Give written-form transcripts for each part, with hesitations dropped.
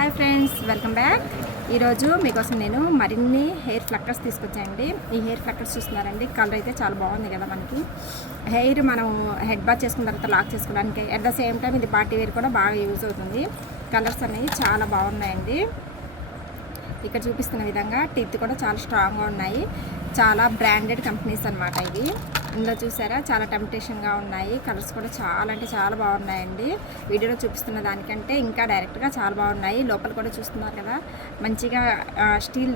Hi friends, welcome back. ఈరోజు మీకోసం నేను మరిన్ని హెయిర్ ఫ్లక్కర్స్ తీసుకొచ్చానండి. ఈ హెయిర్ ఫ్లక్కర్స్ చూస్తున్నారండి, కలర్ అయితే చాలా బాగుంది కదా. మనకి హెయిర్ మనం హెడ్ బాత్ చేసుకున్న తర్వాత లాక్ చేసుకోవడానికి, అట్ ద సేమ్ టైం ఇది పార్టీ వేర్ కూడా బాగా యూజ్ అవుతుంది. కలర్స్ అనేవి చాలా బాగున్నాయండి. ఇక్కడ చూపిస్తున్న విధంగా టీత్ కూడా చాలా స్ట్రాంగ్గా ఉన్నాయి. చాలా బ్రాండెడ్ కంపెనీస్ అనమాట ఇవి. ఇందులో చూసారా, చాలా టెంప్టేషన్గా ఉన్నాయి. కలర్స్ కూడా చాలా అంటే చాలా బాగున్నాయండి. వీడియోలో చూపిస్తున్న దానికంటే ఇంకా డైరెక్ట్గా చాలా బాగున్నాయి. లోపల కూడా చూస్తున్నారు కదా, మంచిగా స్టీల్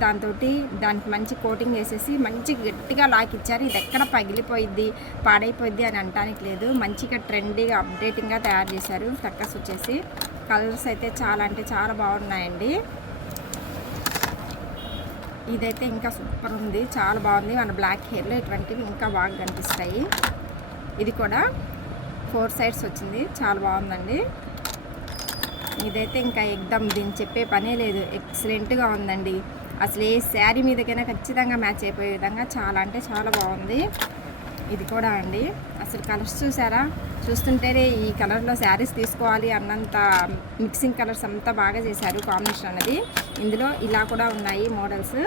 దానికి మంచి కోటింగ్ వేసేసి మంచి గట్టిగా లాక్ ఇచ్చారు. ఇది ఎక్కడ పగిలిపోయిద్ది పాడైపోయిద్ది అని అనడానికి లేదు. మంచిగా ట్రెండీగా అప్డేటింగ్గా తయారు చేశారు. ఫ్లక్కర్స్ వచ్చేసి కలర్స్ అయితే చాలా అంటే చాలా బాగున్నాయండి. ఇదైతే ఇంకా సూపర్ ఉంది, చాలా బాగుంది. మన బ్లాక్ హెయిర్లో ఇటువంటివి ఇంకా బాగా కనిపిస్తాయి. ఇది కూడా 4 సైడ్స్ వచ్చింది, చాలా బాగుందండి. ఇదైతే ఇంకా ఎగ్దమ్, దీన్ని చెప్పే పనే లేదు, ఎక్సలెంట్గా ఉందండి. అసలు ఏ శారీ మీదకైనా ఖచ్చితంగా మ్యాచ్ అయిపోయే విధంగా చాలా అంటే చాలా బాగుంది. ఇది కూడా అండి, అసలు కలర్స్ చూసారా, చూస్తుంటేనే ఈ కలర్లో శారీస్ తీసుకోవాలి అన్నంత మిక్సింగ్ కలర్స్ అంతా బాగా చేశారు కాంబినేషన్ అనేది. ఇందులో ఇలా కూడా ఉన్నాయి మోడల్స్.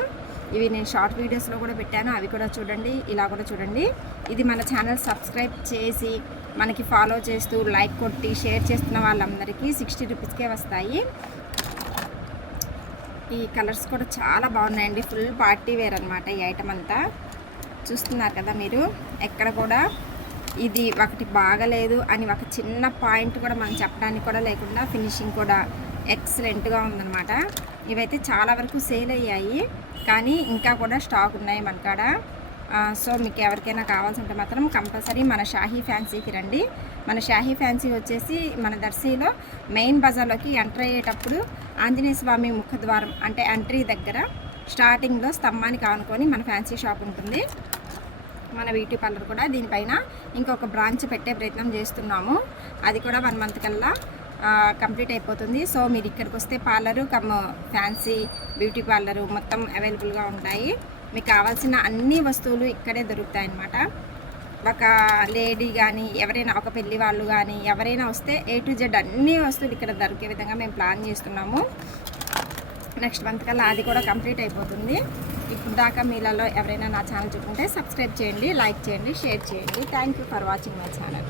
ఇవి నేను షార్ట్ వీడియోస్లో కూడా పెట్టాను, అవి కూడా చూడండి, ఇలా కూడా చూడండి. ఇది మన ఛానల్ సబ్స్క్రైబ్ చేసి మనకి ఫాలో చేస్తూ లైక్ కొట్టి షేర్ చేస్తున్న వాళ్ళందరికీ 60 రూపీస్కే వస్తాయి. ఈ కలర్స్ కూడా చాలా బాగున్నాయండి. ఫుల్ పార్టీ వేర్ అనమాట ఈ ఐటమ్ అంతా. చూస్తున్నారు కదా మీరు, ఎక్కడ కూడా ఇది ఒకటి బాగలేదు అని ఒక చిన్న పాయింట్ కూడా మనం చెప్పడానికి కూడా లేకుండా ఫినిషింగ్ కూడా ఎక్సలెంట్గా ఉందన్నమాట. ఇవైతే చాలా వరకు సేల్ అయ్యాయి, కానీ ఇంకా కూడా స్టాక్ ఉన్నాయి మన కాడ. సో మీకు ఎవరికైనా కావాల్సి ఉంటే మాత్రం కంపల్సరీ మన షాహీ ఫ్యాన్సీకి రండి. మన షాహీ ఫ్యాన్సీ వచ్చేసి మన దర్శీలో మెయిన్ బజార్లోకి ఎంటర్ అయ్యేటప్పుడు ఆంజనేయ స్వామి ముఖద్వారం అంటే ఎంట్రీ దగ్గర స్టార్టింగ్లో స్తంభానికి ఆనుకొని మన ఫ్యాన్సీ షాప్ ఉంటుంది. మన బ్యూటీ పార్లర్ కూడా దీనిపైన ఇంకొక బ్రాంచ్ పెట్టే ప్రయత్నం చేస్తున్నాము. అది కూడా 1 మంత్ కల్లా కంప్లీట్ అయిపోతుంది. సో మీరు ఇక్కడికి వస్తే పార్లరు ఫ్యాన్సీ బ్యూటీ పార్లరు మొత్తం అవైలబుల్గా ఉంటాయి. మీకు కావాల్సిన అన్ని వస్తువులు ఇక్కడే దొరుకుతాయి అన్నమాట. ఒక లేడీ కానీ ఎవరైనా, ఒక పెళ్లి వాళ్ళు కానీ ఎవరైనా వస్తే A to Z అన్ని వస్తువులు ఇక్కడ దొరికే విధంగా మేము ప్లాన్ చేస్తున్నాము. నెక్స్ట్ మంత్ కల్లా అది కూడా కంప్లీట్ అయిపోతుంది. ఇప్పుడు దాకా మీలలో ఎవరైనా నా ఛానల్ చూసుకుంటే సబ్స్క్రైబ్ చేయండి, లైక్ చేయండి, షేర్ చేయండి. Thank you for watching my channel.